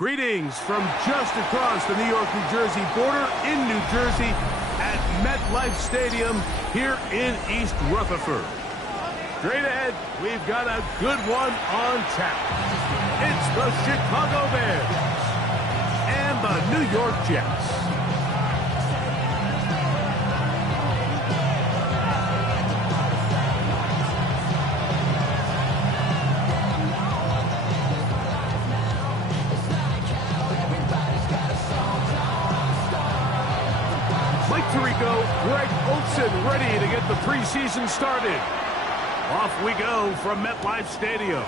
Greetings from just across the New York-New Jersey border in New Jersey at MetLife Stadium here in East Rutherford. Straight ahead, we've got a good one on tap. It's the Chicago Bears and the New York Jets. Greg Olsen ready to get the preseason started. Off we go from MetLife Stadium.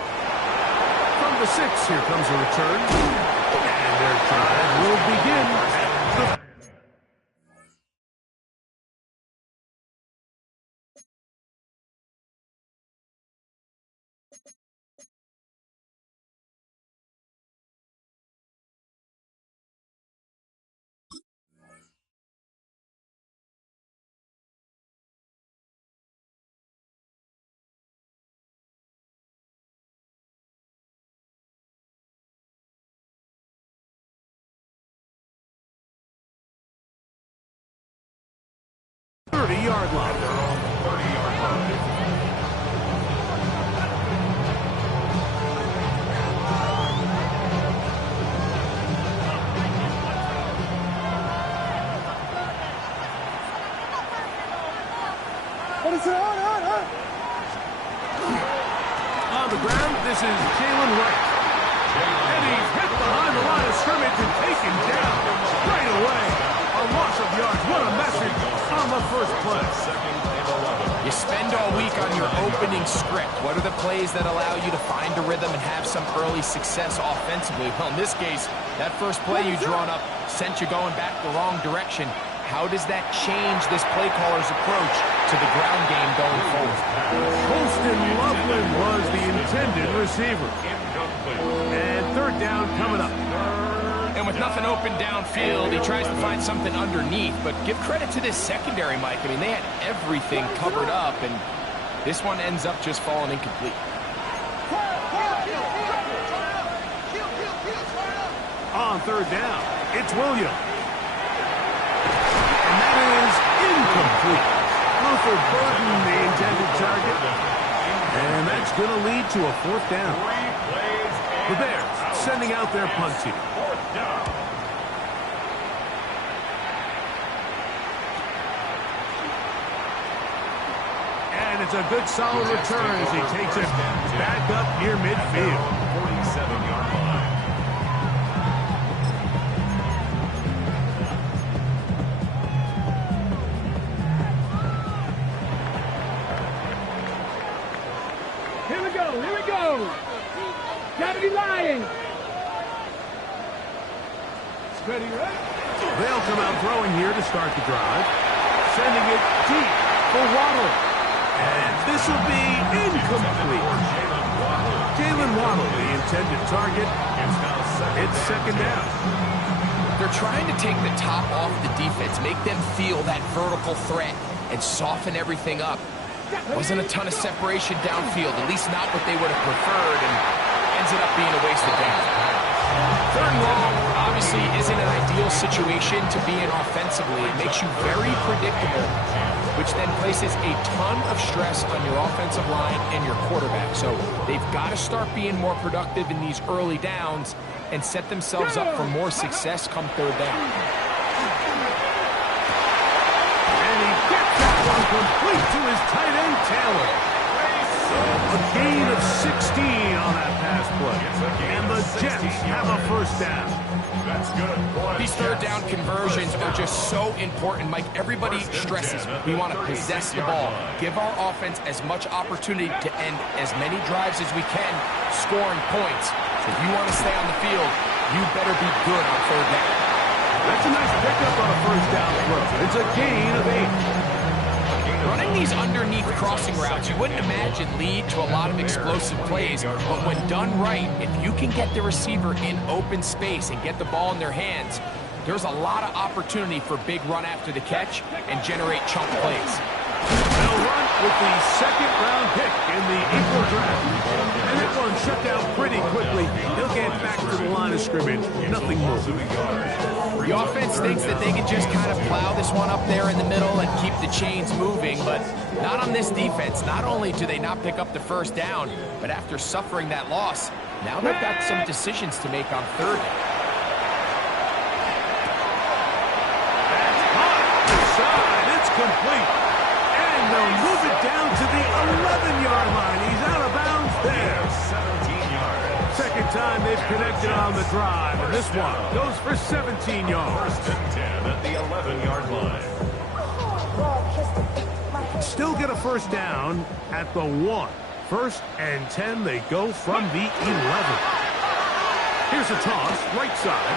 From the 6, here comes a return. And their drive will begin at the... Yard line. What is it? On the ground, this is Jalen Wright. And he's hit behind the line of scrimmage and taken down right away. A loss of yards. What a message on the first play. You spend all week on your opening script. What are the plays that allow you to find a rhythm and have some early success offensively? Well, in this case, that first play you drawn up sent you going back the wrong direction. How does that change this play caller's approach to the ground game going forward? Holston Loveland was the intended receiver. And third down coming up. And with nothing open downfield, he tries to find something underneath. But give credit to this secondary, Mike. I mean, they had everything covered up, and this one ends up just falling incomplete. On third down, it's Williams. And that is incomplete. Wilford Burton, the intended target. And that's going to lead to a fourth down. The Bears sending out their punt team. And it's a good solid return as he takes it back up near midfield. 47-yard line. Here we go. Gravity Lions. Ready, right? They'll come out throwing here to start the drive. Sending it deep for Waddle. And this will be incomplete. Jalen Waddle, the intended target. It's second down. They're trying to take the top off the defense, make them feel that vertical threat, and soften everything up. Wasn't a ton of separation downfield, at least not what they would have preferred, and ended up being a waste of down. Third and long obviously isn't an ideal situation to be in offensively. It makes you very predictable, which then places a ton of stress on your offensive line and your quarterback. So they've got to start being more productive in these early downs and set themselves up for more success come third down. And he gets that one complete to his tight end, Taylor. A gain of 16 on that pass play. And the Jets have a first down. That's good. These third down conversions are just so important, Mike. Everybody stresses we want to possess the ball, give our offense as much opportunity to end as many drives as we can, scoring points. So if you want to stay on the field, you better be good on third down. That's a nice pickup on a first down throw. It's a gain of 8. Running these underneath crossing routes, you wouldn't imagine lead to a lot of explosive plays, but when done right, if you can get the receiver in open space and get the ball in their hands, there's a lot of opportunity for big run after the catch and generate chunk plays. They'll run with the second-round pick in the April draft. And that one shut down pretty quickly. He'll get back to the line of scrimmage. Nothing more. The offense thinks that they can just kind of plow this one up there in the middle and keep the chains moving, but not on this defense. Not only do they not pick up the first down, but after suffering that loss, now they've got some decisions to make on third. That's hot inside. It's complete. And they'll move it down to the 11-yard line. He's out of bounds there. 17 yards. Second time they've connected on the drive, and this one goes for 17 yards. First and 10 at the 11-yard line. Still get a first down at the 1. First and 10, they go from the 11. Here's a toss, right side.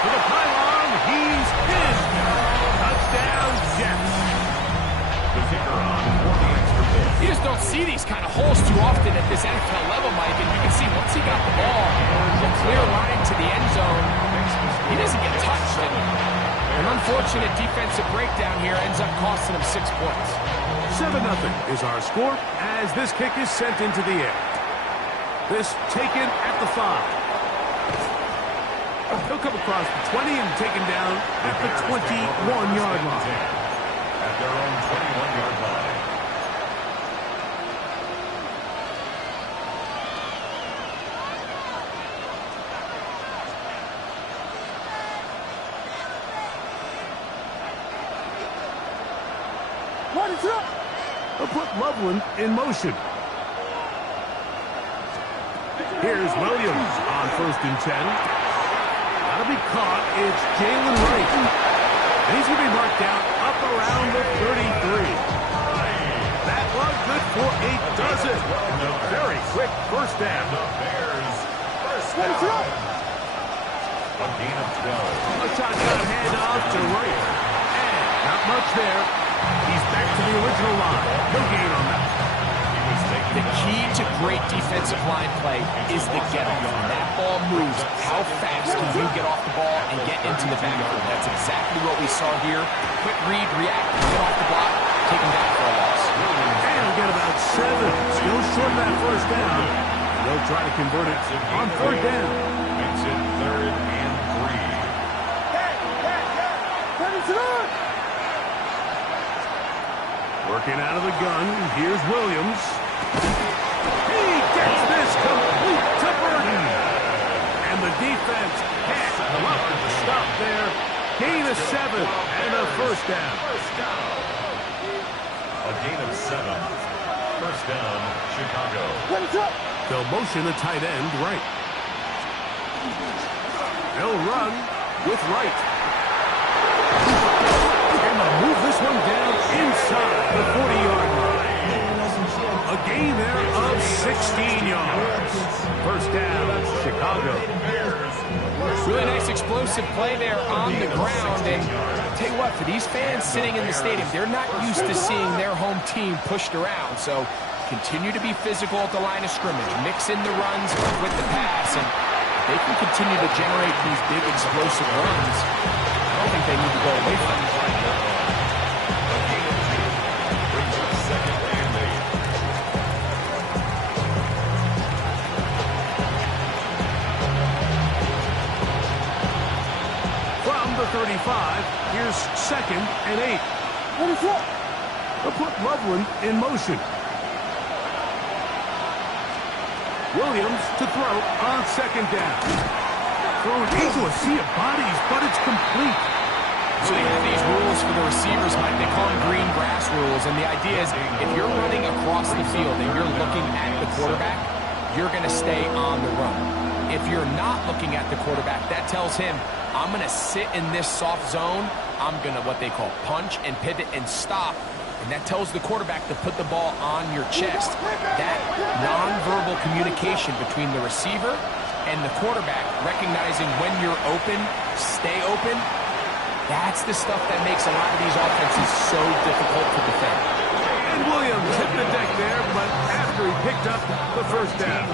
To the pylon, he's in. Touchdown, Jets. The kicker on for the extra point. You just don't see these kind of holes too often at this NFL level, Mike, and you can see once he got the ball, the clear line to the end zone, he doesn't get touched. And an unfortunate defensive breakdown here ends up costing him 6 points. 7-0 is our score as this kick is sent into the air. This taken at the 5. He'll come across the 20 and taken down at the 21-yard line. At their own 21-yard line. What is up? They'll put Loveland in motion. Here's Williams on first and 10. That'll be caught. It's Jalen Wright. And he's going to be marked down up around the 33. That one good for a dozen. Very quick first down. What is up? A gain of 12. A touchdown handoff to Wright. And not much there. He's back to the original line. No gain on that. The key to great defensive line play is the get-off. When that ball moves, how fast can you get off the ball and get into the backfield? That's exactly what we saw here. Quick read, react, get off the block, take him down for a loss. And he'll get about 7. Still short of that first down. They'll try to convert it on third down. Makes it 3rd and 3. What is up? Working out of the gun, here's Williams. He gets this complete to Burton. And the defense can't come up with the stop there. Gain of 7 and a first down. A gain of 7. First down, Chicago. What is up? They'll motion the tight end right. They'll run with Wright. And they'll move this one down inside the 40-yard line. A gain there of 16 yards. First down, Chicago. Really nice explosive play there on the ground. And I'll tell you what, for these fans sitting in the stadium, they're not used to seeing their home team pushed around. So continue to be physical at the line of scrimmage. Mix in the runs with the pass. And they can continue to generate these big explosive runs. I don't think they need to go away from it. From the 35, here's 2nd and 8. What is up? They'll put Loveland in motion. Williams to throw on 2nd down. Thrown into a sea of bodies, but it's complete. So they have these rules for the receivers, Mike. They call them green grass rules. And the idea is if you're running across the field and you're looking at the quarterback, you're going to stay on the run. If you're not looking at the quarterback, that tells him, I'm going to sit in this soft zone. I'm going to what they call punch and pivot and stop. And that tells the quarterback to put the ball on your chest. That nonverbal communication between the receiver and the quarterback, recognizing when you're open, stay open, that's the stuff that makes a lot of these offenses so difficult to defend. And Williams hit the deck there, but after he picked up the first down.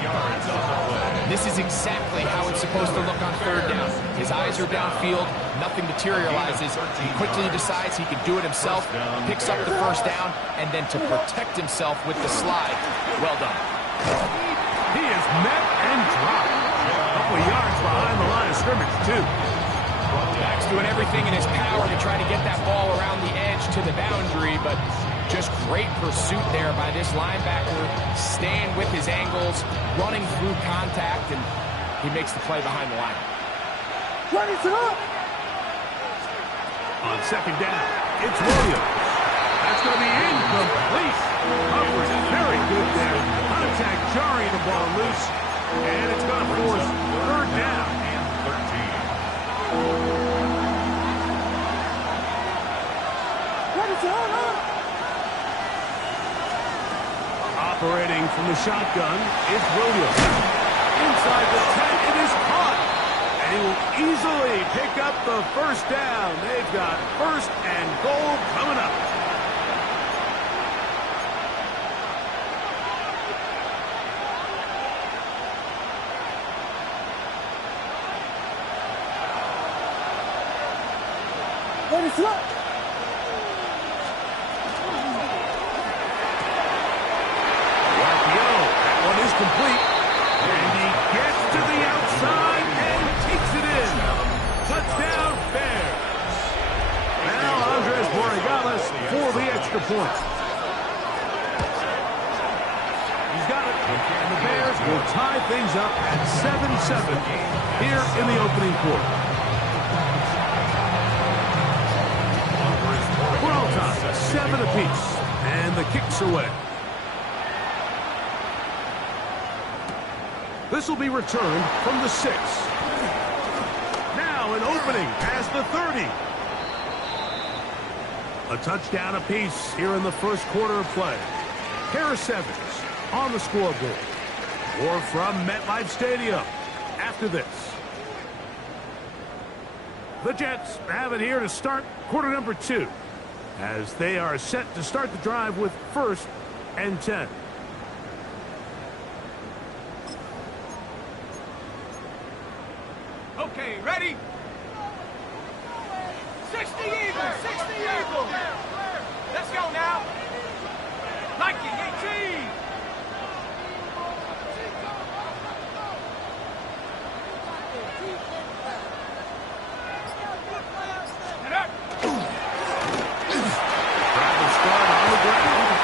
This is exactly how it's supposed to look on third down. His eyes are downfield, nothing materializes. He quickly decides he can do it himself, picks up the first down, and then to protect himself with the slide. Well done. He is met and dropped. A couple of yards behind the line of scrimmage, too. Dak's doing everything in his power to try to get that ball around the edge to the boundary, but just great pursuit there by this linebacker, staying with his angles, running through contact, and he makes the play behind the line. On second down, it's Williams. That's going to be incomplete. Coverage very good there. Contact jarring the ball loose, and it's going to force third down and 13. Operating from the shotgun is Williams. Inside the 10, it is caught. And he will easily pick up the first down. They've got first and goal coming up. Ready, slot. Complete, and he gets to the outside and takes it in. Touchdown, Bears. Now Andres Borregales for the extra point. He's got it, and the Bears will tie things up at 7-7 here in the opening quarter. We're all tied, 7 apiece, and the kick's away. This will be returned from the 6. Now an opening past the 30. A touchdown apiece here in the first quarter of play. Harris Evans on the scoreboard. Or from MetLife Stadium after this. The Jets have it here to start quarter number 2, as they are set to start the drive with first and 10. Okay, ready? 60 Eagles, 60 Eagles. Let's go now. Nike 18. Travis Scott on the ground.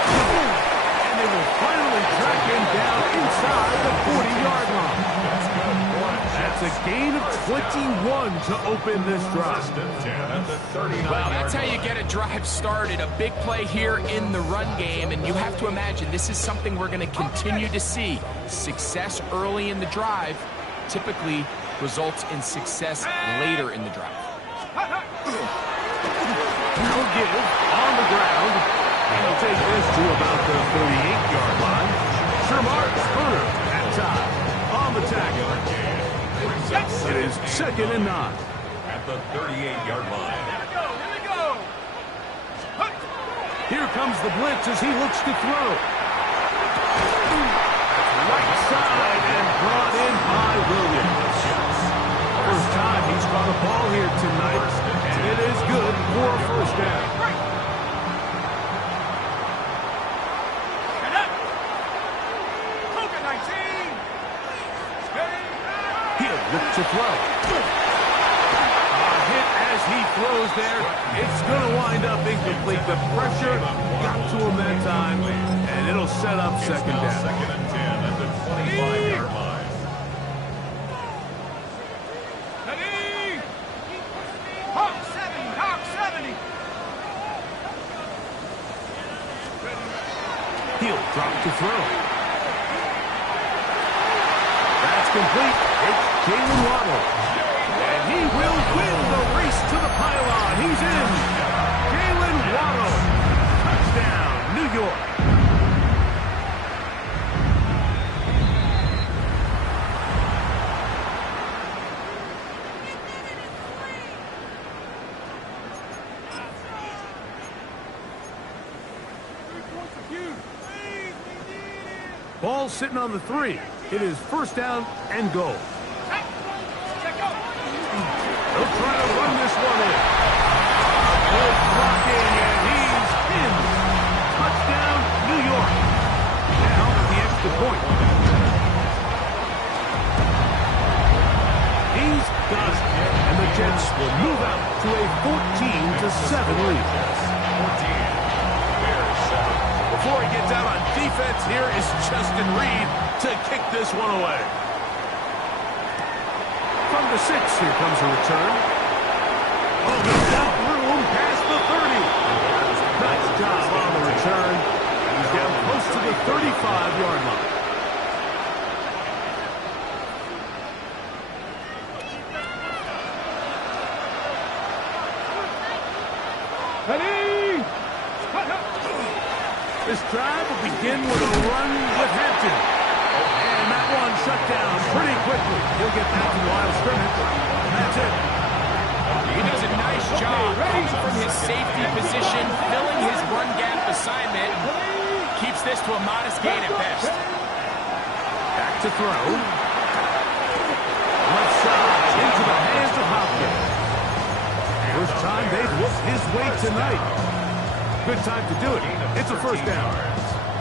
And they will finally track him down inside the 40-yard line. That's a gain of 21 to open this drive. Well, that's how you get a drive started. A big play here in the run game, and you have to imagine this is something we're going to continue to see. Success early in the drive typically results in success later in the drive. No give on the ground. And he'll take this to about the 38-yard line. Shermark Spurter at time on the tackle. It is second and 9. At the 38-yard line. Here we go. Here comes the blitz as he looks to throw. Right side and brought in by Williams. First time he's caught a ball here tonight, and it is good for a first down. Look to throw. A hit as he throws there. It's going to wind up incomplete. The pressure got to him that time, and it'll set up second down. Second and 10 at the 25-yard line. Ready? Hawk 70, Hawk 70. He'll drop to throw. That's complete. It's Jalen Waddle. And he will win the race to the pylon. He's in. Jalen Waddle. Touchdown, New York. Ball sitting on the 3. It is first down and goal. They'll try to run this one in. Good blocking, and he's in. Touchdown, New York. Now, with the extra the point. He's got it. And the Jets will move out to a 14-7 lead. Before he gets out on defense, here is Justin Reed to kick this one away. From the 6, here comes a return. Oh, he's got room past the 30. Nice job on the return. He's down close to the 35-yard line. Ready? This drive will begin with a run with Hampton. And that one shut down pretty quickly. He'll get back to the line of scrimmage. That's it. He does a nice job coming from his safety position, filling his run gap assignment. Keeps this to a modest gain at best. Back to throw. Left side into the hands of Hopkins. First time they've looked his way tonight. Good time to do it. It's a first down.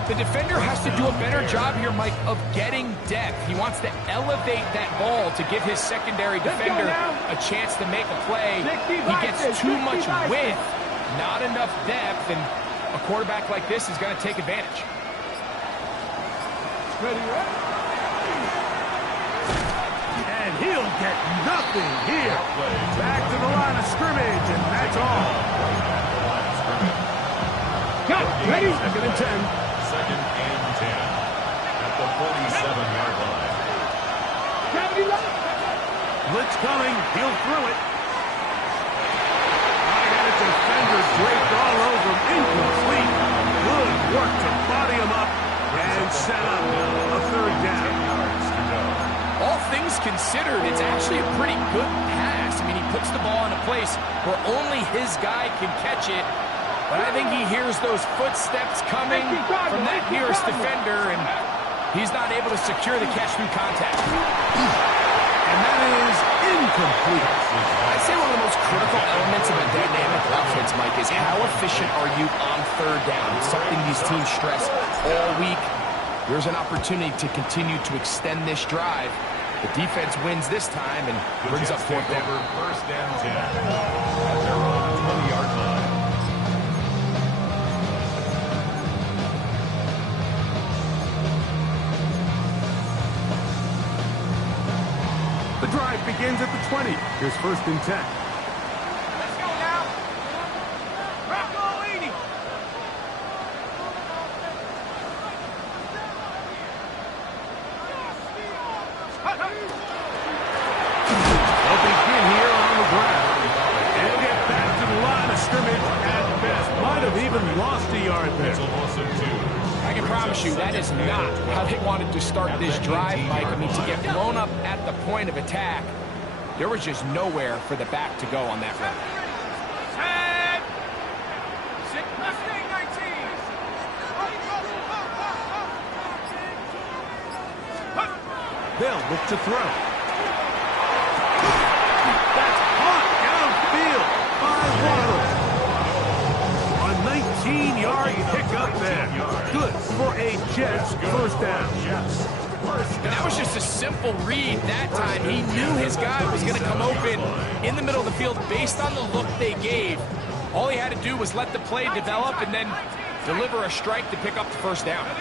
The defender has to do a better job here, Mike, of getting depth. He wants to elevate that ball to give his secondary defender a chance to make a play. He gets too much width, not enough depth, and a quarterback like this is going to take advantage. And he'll get nothing here. Back to the line of scrimmage, and that's all. Got it. Ready? Second and 10. Second and 10 at the 47-yard line. Blitz coming. He'll throw it. I got a defender draped all over him. Incomplete. Good work to body him up and set up a third down. All things considered, it's actually a pretty good pass. I mean, he puts the ball in a place where only his guy can catch it. But I think he hears those footsteps coming from that nearest defender, and he's not able to secure the catch through contact. And that is incomplete. I'd say one of the most critical elements of a dynamic offense, Mike, is how efficient are you on third down? It's something these teams stress all week. There's an opportunity to continue to extend this drive. The defense wins this time and brings up fourth down. First and 10 at their own 20-yard line. The drive begins at the 20. Here's first and 10. Let's go now. Broccolini. They'll begin here on the ground. And he'll get back to the line of scrimmage at best. Might have even lost a yard there. It's a loss of 2. I can promise you that is not how they wanted to start this drive, Mike. I mean, to get blown up at the point of attack, there was just nowhere for the back to go on that run. Set. 19. They'll look to throw. That's caught downfield by Waddle. A 19-yard pickup there. Good for a Jets first down. And that was just a simple read that time. He knew his guy was going to come open in the middle of the field based on the look they gave. All he had to do was let the play develop and then deliver a strike to pick up the first down. Now,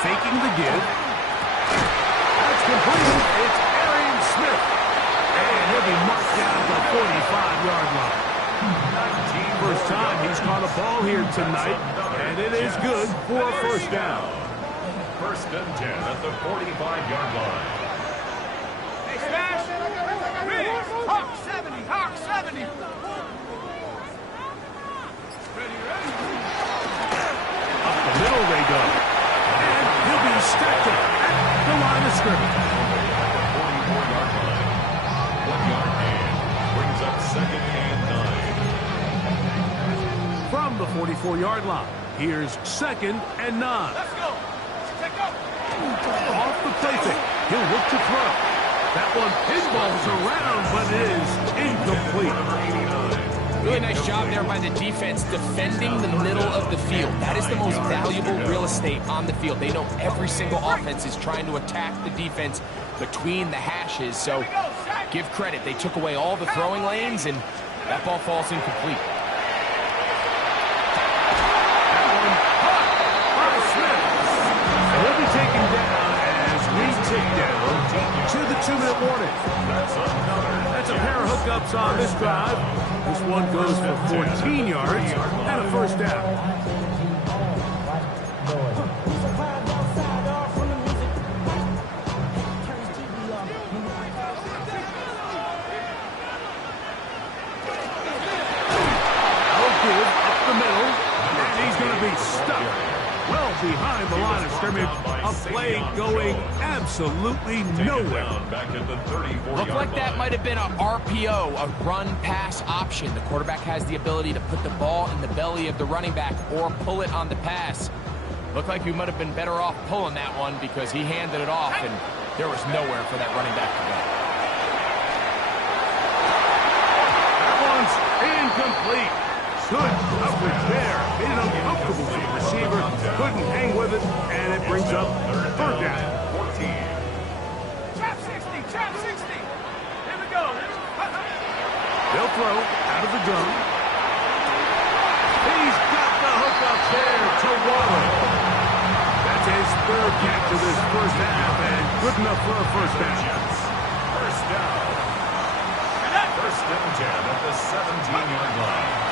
faking the give. That's complete. It's Arian Smith. And he'll be marked down at the 45-yard line. First time he's caught a ball here tonight, and it is good for a first down. First and 10 at the 45-yard line. Hey, Smash. Riggs. Hawk 70. Hawk 70. Ready. Up the middle they go. And he'll be stacked up at the line of scrimmage. 44-yard line. 1 yard gain. Brings up second and 9. From the 44-yard line, here's second and 9. Let's go. Take up. Off the play fake. He'll look to throw. That one pinballs around, but is incomplete. Number 89. Really nice job there by the defense defending the middle of the field. That is the most valuable real estate on the field. They know every single offense is trying to attack the defense between the hashes. So give credit. They took away all the throwing lanes, and that ball falls incomplete. He'll be taken down as we take down to the 2-minute warning. That's a pair of hookups on this drive. This one goes for 14 yards and a first down. I'll give up the middle, and he's going to be stuck well behind the line of scrimmage. A play going absolutely nowhere. Looked like that might have been an RPO, a run-pass option. The quarterback has the ability to put the ball in the belly of the running back or pull it on the pass. Looked like we might have been better off pulling that one because he handed it off, and there was nowhere for that running back to go. That one's incomplete. Good coverage there. Made it uncomfortable for the receiver. Couldn't hang with it, and it brings up third down. 14. Chop 60, chop 60. Here we go. They'll throw out of the gun. He's got the hook up there to Waller. That's his third catch of this first half, and good enough for a first down. First down. First down jam at the 17-yard line.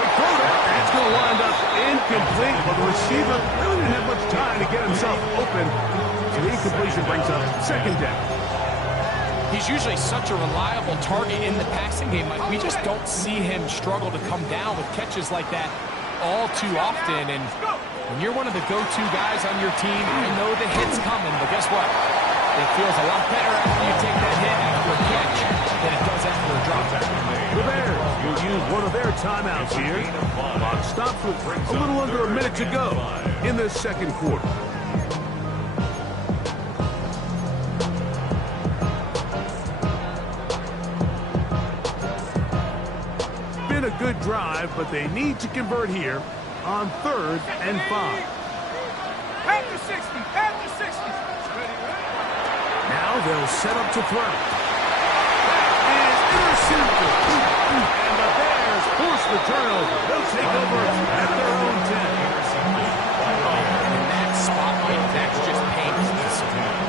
It's going to wind up incomplete, but the receiver really didn't have much time to get himself open. So the incompletion brings up second down. He's usually such a reliable target in the passing game. Like, we just don't see him struggle to come down with catches like that all too often. And when you're one of the go-to guys on your team, I know the hit's coming, but guess what? It feels a lot better after you take that hit after a catch than it does after a drop back. The Bears will use one of their timeouts here. Clock stops with a little under a minute to go in the second quarter. Been a good drive, but they need to convert here on 3rd and 5. Pass to 60, pass to 60. Now they'll set up to throw. That is intercepted. And the Bears force the turnover. They'll take over at their own 10. In that spotlight, that's just painful.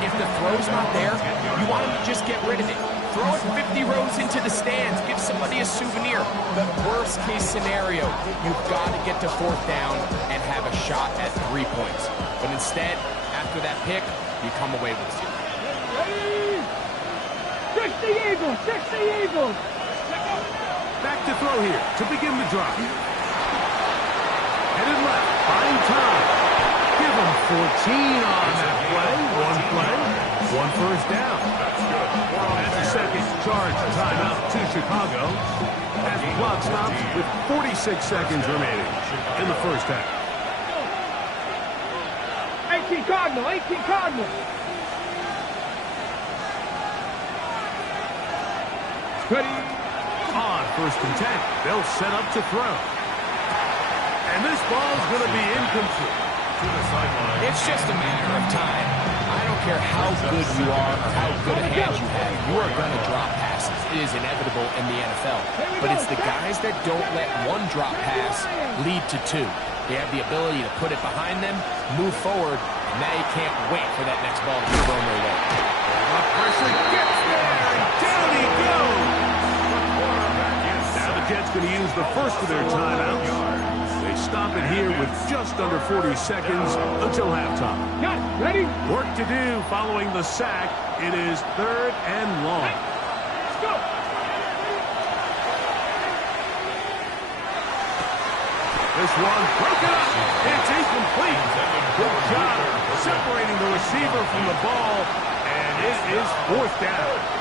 If the throw's not there, you want him to just get rid of it. Throw it 50 rows into the stands. Give somebody a souvenir. The worst case scenario, you've got to get to 4th down and have a shot at 3 points. But instead, after that pick, you come away with 0. 60 Eagles! 60 Eagles! Back to throw here to begin the drive. Headed left, buying time. Give them 14 on that play. One first down. That's a second charge timeout to Chicago as the clock stops with 46 seconds remaining in the first half. 18 Cardinal! 18 Cardinal! Ready? On 1st and 10. They'll set up to throw. And this ball's going to be incomplete. To the sideline. It's just a matter of time. I don't care how good you are or how good a hand you have, you are going to drop passes. It is inevitable in the NFL. But it's the guys that don't let one drop pass lead to 2. They have the ability to put it behind them, move forward, and now you can't wait for that next ball to be thrown their way. Pressure gets there, and down he goes. Now the Jets going to use the first of their timeouts. They stop it here with just under 40 seconds until halftime. Ready? Work to do following the sack. It is 3rd and long. Let's go! This one broken up. It's incomplete. Good job separating the receiver from the ball, and it is 4th down.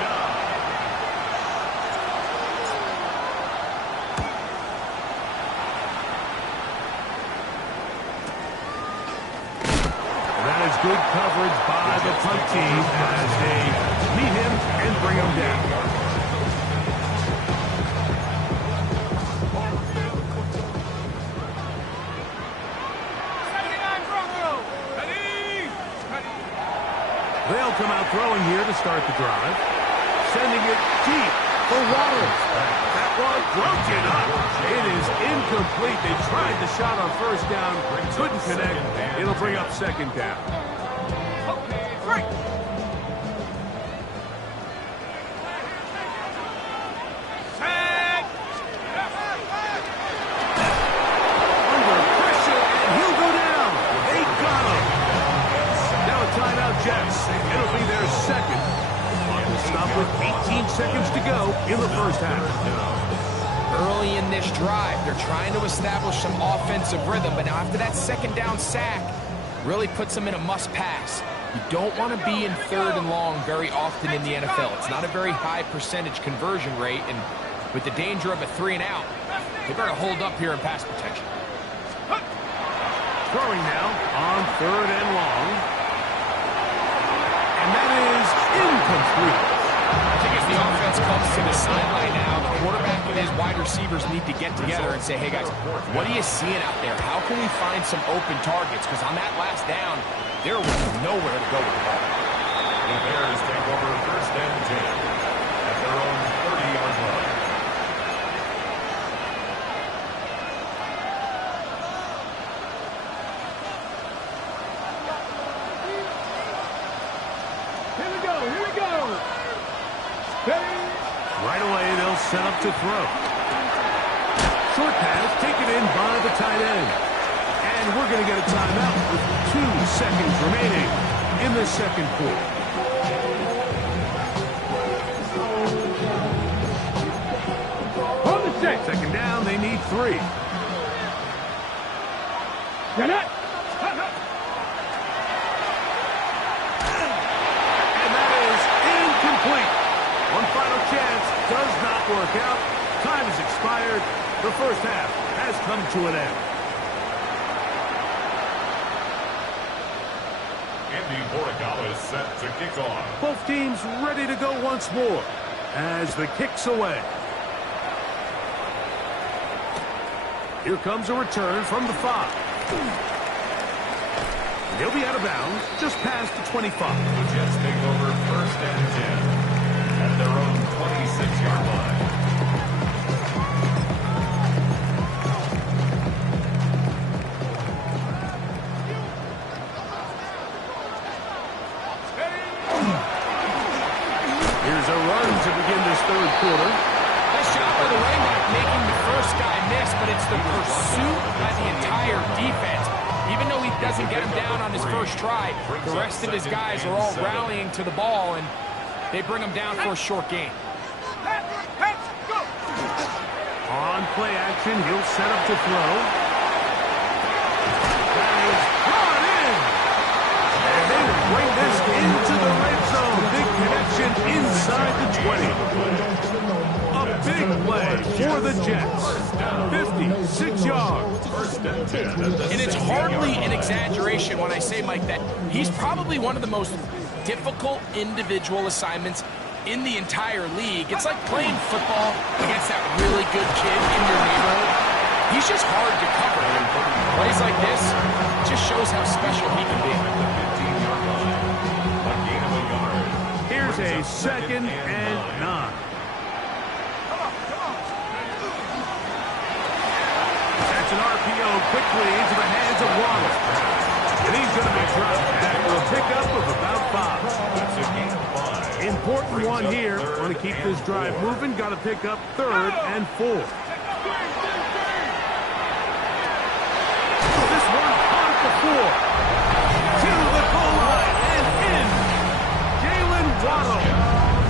Good coverage by the punt team as they meet him and bring him down. They'll come out throwing here to start the drive. Sending it deep for Waddle. That one broken up. It is incomplete. They tried the shot on first down. Couldn't connect. It'll bring up second down. Three. Under pressure, and he'll go down. They got him. Now a timeout, Jets. It'll be their second. Clock will stop with 18 seconds to go in the first half. Early in this drive, they're trying to establish some offensive rhythm, but now after that second down sack, really puts them in a must-pass. You don't want to be in third and long very often in the NFL. It's not a very high percentage conversion rate, and with the danger of a 3-and-out, they better hold up here in pass protection. Throwing now on third and long. And that is incomplete. I think as the offense comes to the sideline now, the quarterback and his wide receivers need to get together and say, hey guys, what are you seeing out there? How can we find some open targets? Because on that last down, there was nowhere to go with the ball. The Bears take over first and 10 at their own 30-yard line. Here we go, here we go. Ready? Right away, they'll set up to throw. Short pass taken in by the tight end. And we're going to get a timeout with 2 seconds remaining in the second quarter. On the set. Second down, they need 3. Get it. And that is incomplete. One final chance does not work out. Time has expired. The first half has come to an end. Andy Porticala is set to kick off. Both teams ready to go once more as the kick's away. Here comes a return from the 5. He'll be out of bounds just past the 25. The Jets take over first and 10 at their own 26-yard line. Here's a run to begin this third quarter. Nice job by the running back making the first guy miss, but it's the pursuit by the entire defense. Even though he doesn't get him down on his first try, the rest of his guys are all rallying to the ball, and they bring him down for a short gain. On play action, he'll set up to throw. That is brought in. And they will bring this into the red zone. Big connection inside the 20. A big play for the Jets. 56 yards. And it's hardly an exaggeration when I say, Mike, that he's probably one of the most difficult individual assignments in the entire league. It's like playing football against that really good kid in your neighborhood. He's just hard to cover. And plays like this just shows how special he can be. Here's a second and 9. That's an RPO quickly into the hands of Waddle. And he's going to be dropped after a pickup of about 5. That's a gain of 5. Important one here. Want to keep this drive moving. Got to pick up 3rd and 4. This one on the 4. To the goal line and in. Jalen Waddle.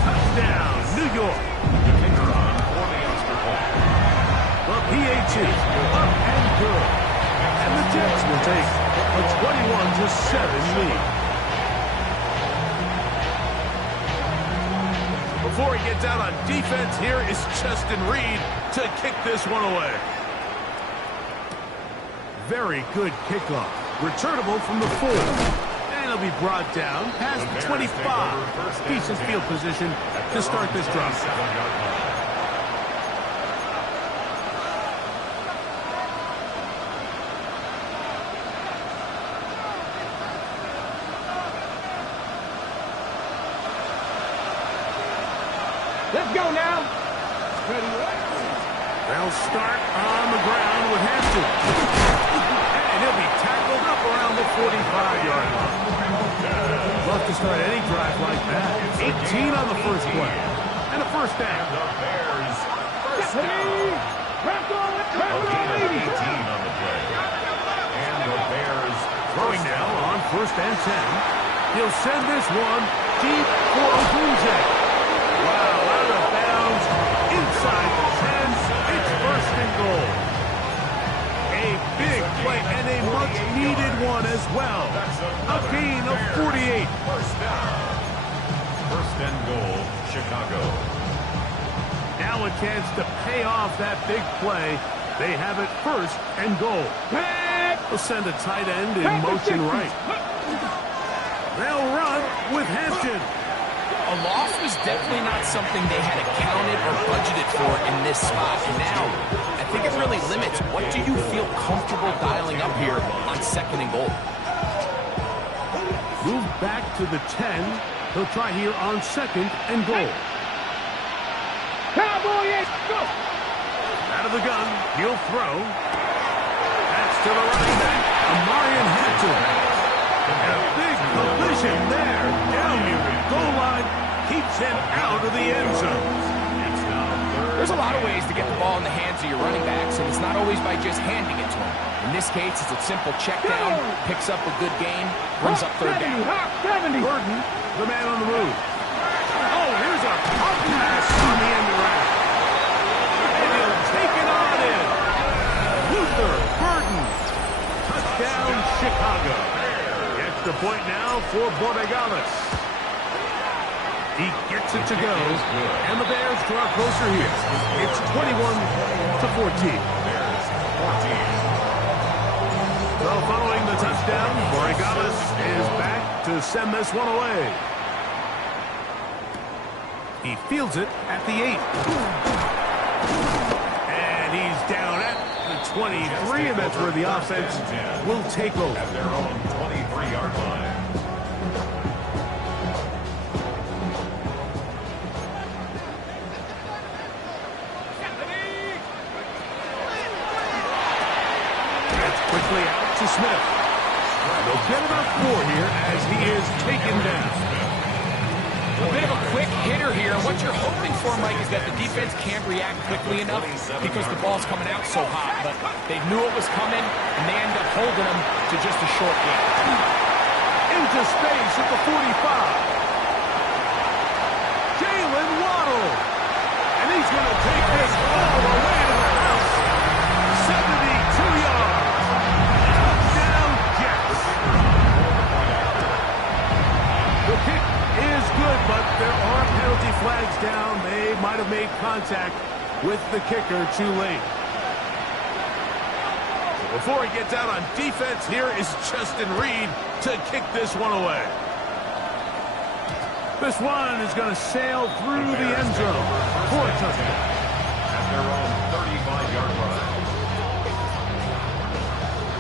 Touchdown, New York. The kicker on for the extra point. The PAT up and good. And the Jets will take a 21-7 lead. Before he gets out on defense, here is Justin Reed to kick this one away. Very good kickoff. Returnable from the 4. And he'll be brought down past the 25. Decent field position to start this drive. Let's go now. Ready. They'll start on the ground with Hampton. And he'll be tackled up around the 45-yard line. Love to start any drive like that. 18 on the first play. And a first down. The Bears first down. A gain of 18 on the play. And the Bears Throwing now on first and 10. He'll send this one deep for Ogunze. Wow, out of bounds inside the 10. It's first and goal. A big play and a much-needed one as well. A gain of 48. first down. First and goal, Chicago. Now a chance to pay off that big play. They have it first and goal. They'll send a tight end in motion right. They'll run with Hampton. A loss was definitely not something they had accounted or budgeted for in this spot. And now, I think it really limits what do you feel comfortable dialing up here on second and goal. Move back to the 10. He'll try here on second and goal. Cowboys, go. Out of the gun, he'll throw. That's to the running back, Amarian Hampton. And a big collision there, down near the goal line, keeps him out of the end zone. There's a lot of ways to get the ball in the hands of your running backs, and it's not always by just handing it to them. In this case, it's a simple check down, picks up a good gain, brings up third down. 70. Burton, the man on the move. Oh, here's a pump pass on the end around. And he'll take it on in. Luther Burton. Touchdown, Chicago. Gets the point now for Borregales. He gets it to go. And the Bears draw closer here. It's 21-14. Bears 14. So following the touchdown, Borregales is back to send this one away. He fields it at the 8. And he's down at the 23, and that's where the offense will take over. At their own 23-yard line. That's quickly out to Smith. They'll get about 4 here as he is taken down. A bit of a quick hitter here. What you're hoping for, Mike, is that the defense can't react quickly enough because the ball's coming out so hot. But they knew it was coming, and they ended up holding them to just a short game. Into space at the 45. Jalen Waddle. And he's going to take this all the way to the house. 72 yards. Touchdown, Jets. The kick is good, but there are penalty flags down. They might have made contact with the kicker too late. So before he gets out on defense, here is Justin Reed to kick this one away. This one is going to sail through the end zone for a touchdown. At their own 35-yard line.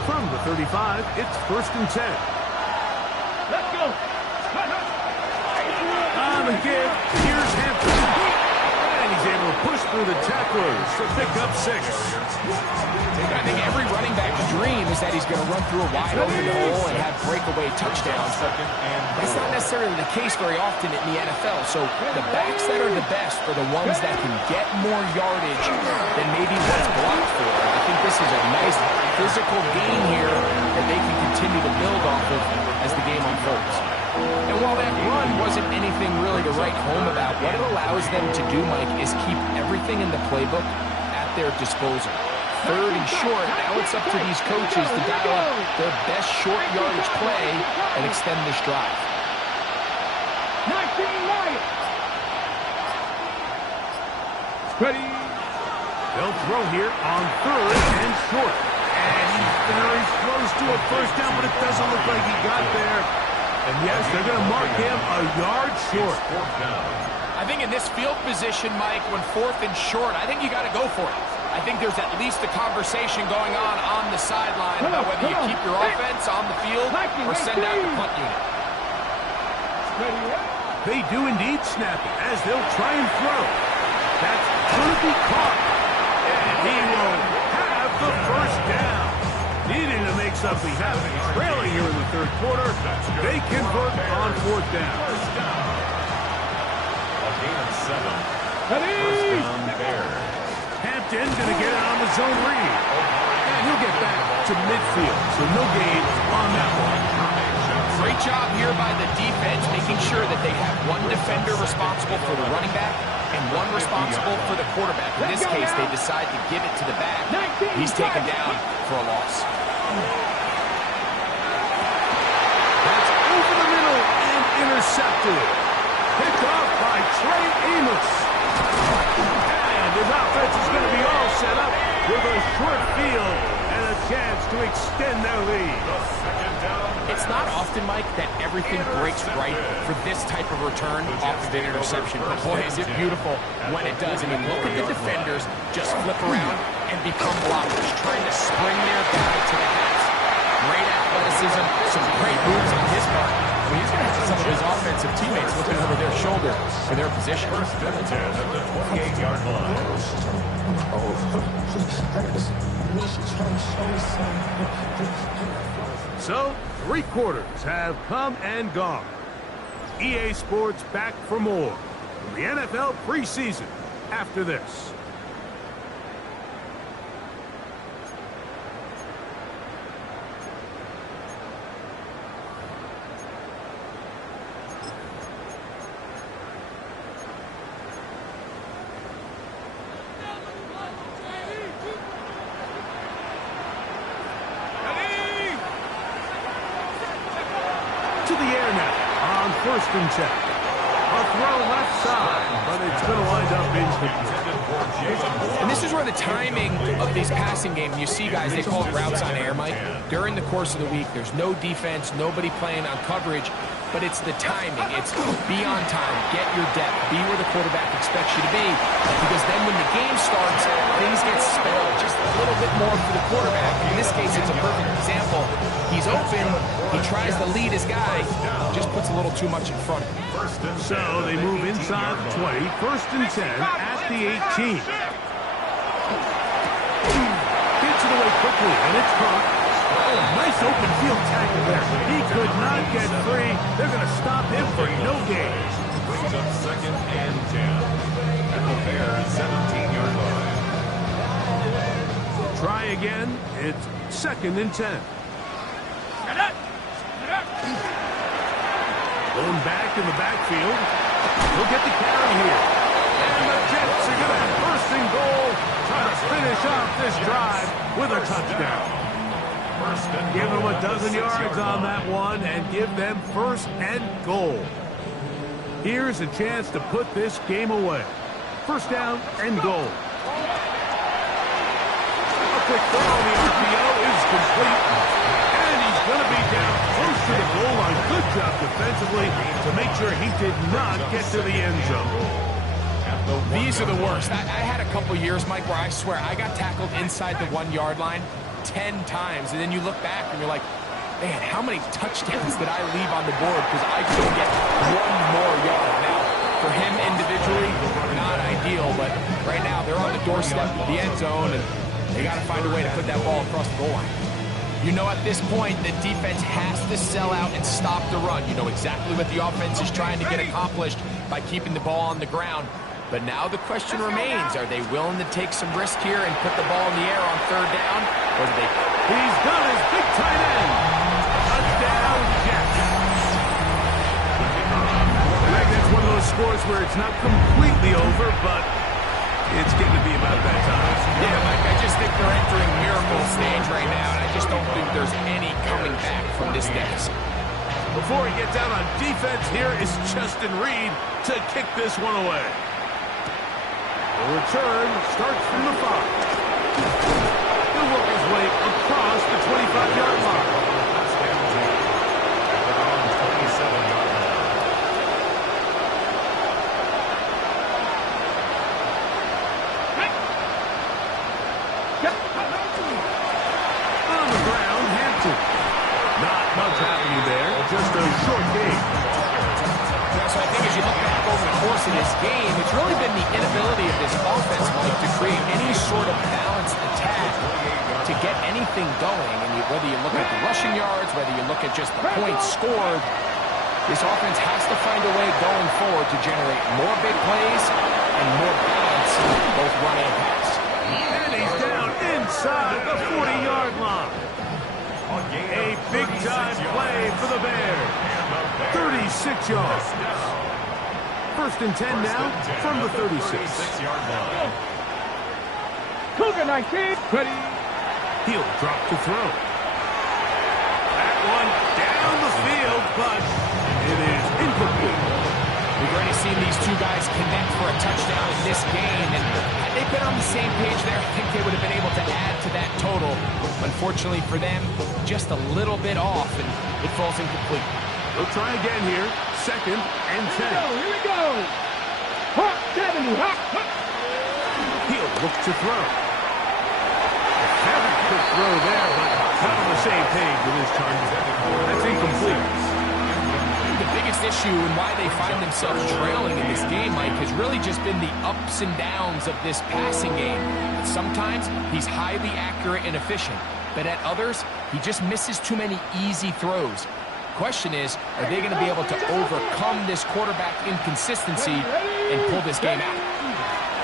From the 35, it's first and 10. Let's go. On the give, here's Hampton. And he's able to push through the tacklers to pick up 6. I think every running back's dream is that he's going to run through a wide open hole and have breakaway touchdowns. But that's not necessarily the case very often in the NFL. So the backs that are the best are the ones that can get more yardage than maybe what's blocked for. And I think this is a nice physical gain here that they can continue to build off of as the game unfolds. And while that run wasn't anything really to write home about, what it allows them to do, Mike, is keep everything in the playbook at their disposal. Third and short, now it's up to these coaches to dial up their best short yardage play and extend this drive. 19 Lions. Ready. They'll throw here on third and short. And he's very close to a first down, but it doesn't look like he got there. And yes, they're going to mark him a yard short. I think in this field position, Mike, when fourth and short, I think you got to go for it. I think there's at least a conversation going on the sideline about whether you keep your offense on the field or send out the punt unit. Ready. They do indeed snap it as they'll try and throw. That's going to be caught. And he will have the first down. Needing to make something happen. Trailing here in the third quarter. They convert on fourth down. A gain of 7. First down, Bears. Hampton going to get it on the zone read. And he'll get back to midfield. So no gain on that one. Great job here by the defense, making sure that they have one defender responsible for the running back and one responsible for the quarterback. In this case, they decide to give it to the back. He's taken down for a loss. That's over the middle and intercepted. Picked off by Trey Amos. And his offense is going to be all set up with a short field and a chance to extend their lead. It's not often, Mike, that everything breaks right for this type of return off of an interception. But boy, is it beautiful when it does. I mean, look at the defenders just flip around and become blockers, trying to spring their guy to the house. Great athleticism, some great moves on his part. I mean, he's going to have some of his offensive teammates looking over their shoulder for their position. First and 10 at the 28-yard line. So, 3 quarters have come and gone. EA Sports back for more from the NFL preseason after this. To the air now on first and 10. A throw left side, but it's going to wind up incomplete. And this is where the timing of these passing games, you see guys, they call it routes on air, Mike. During the course of the week, there's no defense, nobody playing on coverage, but it's the timing. It's be on time, get your depth, be where the quarterback expects you to be. Because then when the game starts, things get sped up just a little bit more for the quarterback. In this case, it's a perfect example. He's open, he tries to lead his guy, just puts a little too much in front of him. So they move inside the 20, first and 10 at the 18. Gets it away quickly, and it's caught. Oh, nice open field tackle there. He could not get free. They're going to stop him for no gain. Brings up second and 10 at the Bears 17-yard line. Try again. It's second and 10. Going back in the backfield. He'll get the carry here. And the Jets are going to have first and goal. Try to finish off this drive with a touchdown. Give them a dozen yards on that one and give them first and goal. Here's a chance to put this game away. First down and goal. A quick throw on the RPO is complete. And he's going to be down close to the goal line. Good job defensively to make sure he did not get to the end zone. These are the worst. I had a couple years, Mike, where I swear I got tackled inside the 1-yard line 10 times. And then you look back and you're like, man, how many touchdowns did I leave on the board because I couldn't get one more yard? Now, for him individually, not ideal, but right now they're on the doorstep of the end zone, and they got to find a way to put that ball across the goal line. You know at this point, the defense has to sell out and stop the run. You know exactly what the offense is trying to get accomplished by keeping the ball on the ground. But now the question remains, are they willing to take some risk here and put the ball in the air on third down? Or do they... He's done his big tight end. Touchdown, Jets. Greg, that's one of those scores where it's not completely over, but it's getting to be about that time. Yeah, Mike, I just think they're entering miracle stage right now, and I just don't think there's any coming back from this deficit. Before he gets out on defense, here is Justin Reed to kick this one away. The return starts from the 5. He'll work his way across the 25-yard line. On the ground, Hampton. Not much happening there, just a short game. So I think as you to this game, it's really been the inability of this offense, Mike, to create any sort of balanced attack to get anything going. And whether you look at the rushing yards, whether you look at just the points scored, this offense has to find a way going forward to generate more big plays and more balance, both run and pass. And he's down inside the 40-yard line. A big-time play for the Bears. 36 yards. First and 10 now from the 36-yard line. Cougar 19. Ready. He'll drop to throw. That one down the field, but it is incomplete. We've already seen these two guys connect for a touchdown in this game, and had they been on the same page there, I think they would have been able to add to that total. Unfortunately for them, just a little bit off, and it falls incomplete. They'll try again here. Second and 10. Here we go. Hot 70. Hot. He'll look to throw. Very quick throw there, but not on the same page with his target. That's incomplete. The biggest issue and why they find themselves trailing in this game, Mike, has really just been the ups and downs of this passing game. And sometimes he's highly accurate and efficient, but at others, he just misses too many easy throws. Question is, are they going to be able to overcome this quarterback inconsistency and pull this game out?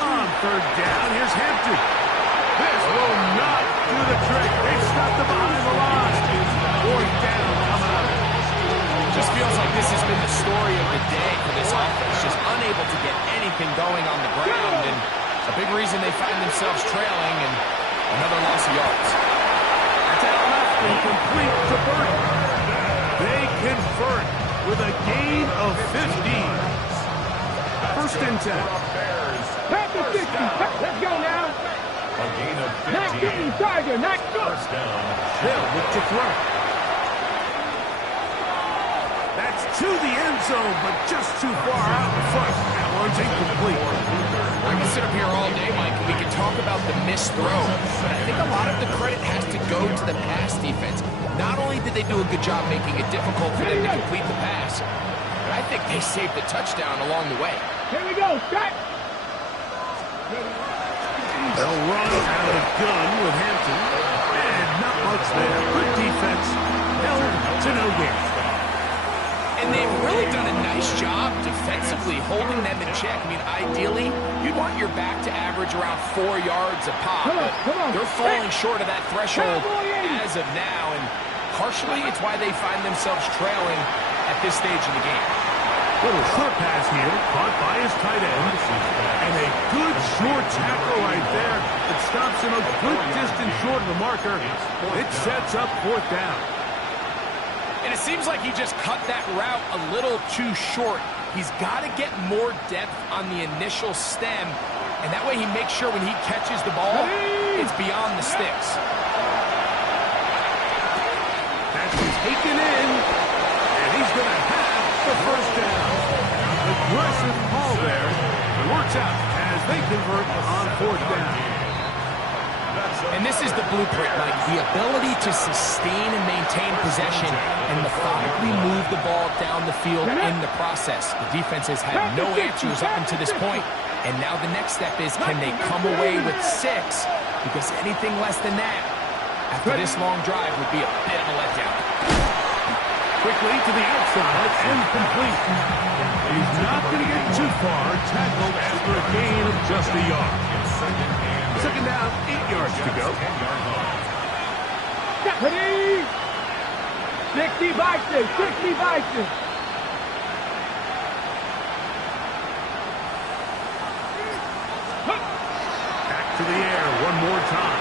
On third down, here's Hampton. This will not do the trick. They've stopped him behind the line. Fourth down coming up. Just feels like this has been the story of the day for this offense. Just unable to get anything going on the ground, and a big reason they find themselves trailing, and another loss of yards. That's out left and complete to Burton. They convert with a gain of 15. First and 10. Back to 60. Let's go now. A gain of 15. 19, Tiger, not good. First down. They'll look to throw. That's to the end zone, but just too far out in front. That one's incomplete. I can sit up here all day, Mike, and we can talk about the missed throw, but I think a lot of the credit has to go to the pass defense. Not only did they do a good job making it difficult for them to complete the pass, but I think they saved the touchdown along the way. Here we go. Shot. They'll run out of gun with Hampton. And not much there. Good defense. Held to no gain. And they've really done a nice job defensively holding them in check. I mean, ideally, you'd want your back to average around 4 yards a pop. But they're falling short of that threshold as of now. And partially, it's why they find themselves trailing at this stage in the game. Little short pass here, caught by his tight end. And a good short tackle right there that stops him a good distance short of the marker. It sets up fourth down. And it seems like he just cut that route a little too short. He's got to get more depth on the initial stem, and that way he makes sure when he catches the ball, it's beyond the sticks. That's taken in, and he's going to have the first down. Aggressive call there. It works out as they convert on fourth down. And this is the blueprint, Mike. The ability to sustain and maintain possession and methodically move the ball down the field in the process. The defense has had no answers up until this point. And now the next step is, can they come away with 6? Because anything less than that, after this long drive, would be a bit of a letdown. Quickly to the outside and complete. He's not going to get too far. Tackled after a gain of just a yard. Second down, 8 yards to go. Ready? 60 Vikings, 60 Vikings. Back to the air one more time.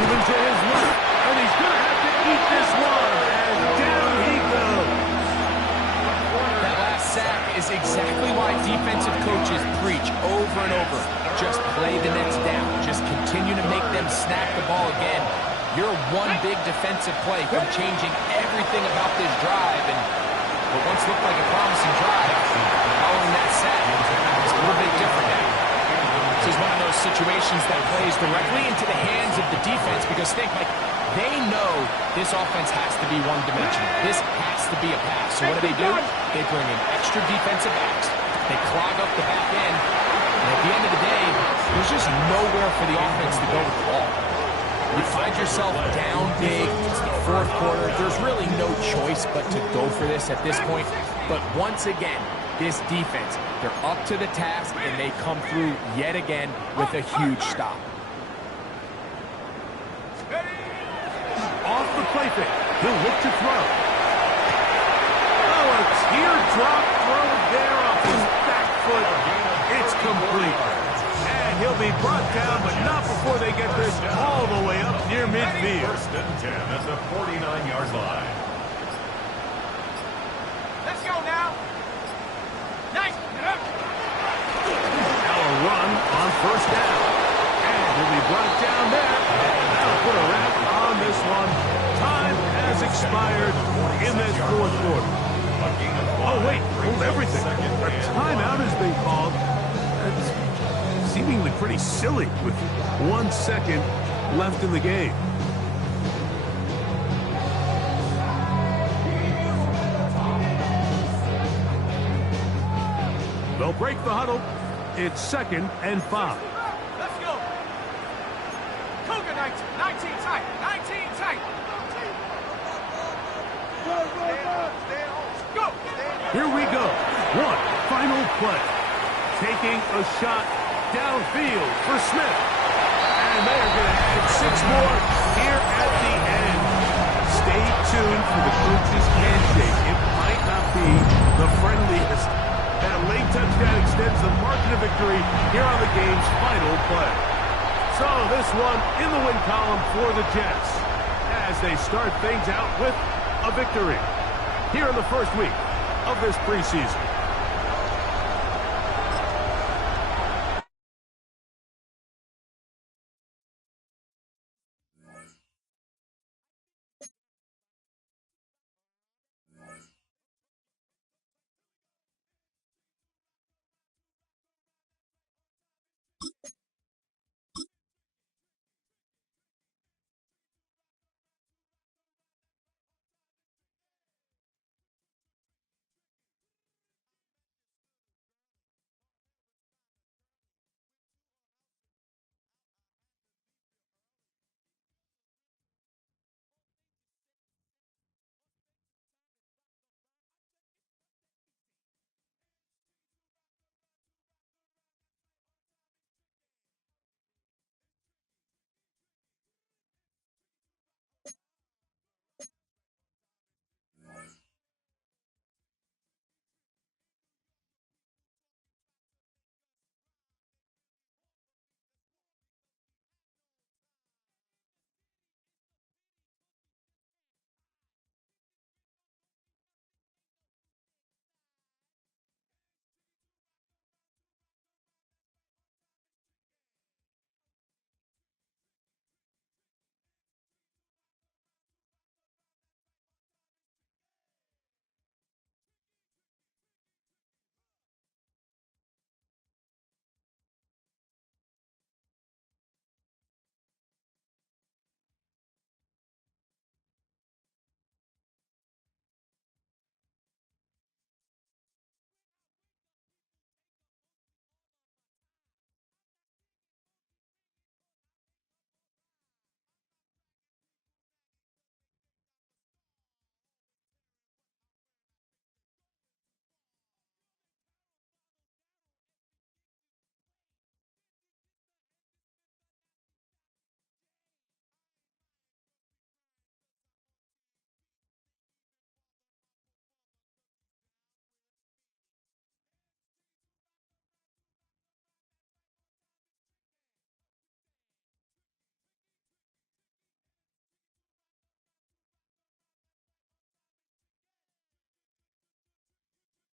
Moving to his left, and he's going to have to eat this one. And down he goes. That last sack is exactly why defensive coaches preach over and over. Just play the next down. Just continue to make them snap the ball again. You're one big defensive play from changing everything about this drive. And what once looked like a promising drive, following that sack, is a little bit different now. This is one of those situations that plays directly into the hands of the defense because think, like, they know this offense has to be one-dimensional. This has to be a pass. So what do? They bring in extra defensive backs. They clog up the back end. And at the end of the day, there's just nowhere for the offense to go with the ball. You find yourself down big. It's the fourth quarter. There's really no choice but to go for this at this point. But once again, this defense, they're up to the task, and they come through yet again with a huge stop. Off the play fake. He'll look to throw. Oh, a teardrop throw there off his back foot. It's complete. And he'll be brought down, but not before they get this all the way up near midfield. First and 10 at the 49-yard line. Let's go now. Nice. Now a run on first down. And he'll be brought down there. That'll put a wrap on this one. Time has expired in this fourth quarter. Oh, wait. Hold everything. A timeout has been called. That's seemingly pretty silly with 1 second left in the game. They'll break the huddle. It's 2nd and 5. Let's go. Cougar 19 tight. 19 tight. Go. Here we go. One final play. Taking a shot downfield for Smith. And they are going to add 6 more here at the end. Stay tuned for the coach's handshake. It might not be the friendliest. That late touchdown extends the margin of victory here on the game's final play. So this one in the win column for the Jets as they start things out with a victory here in the first week of this preseason.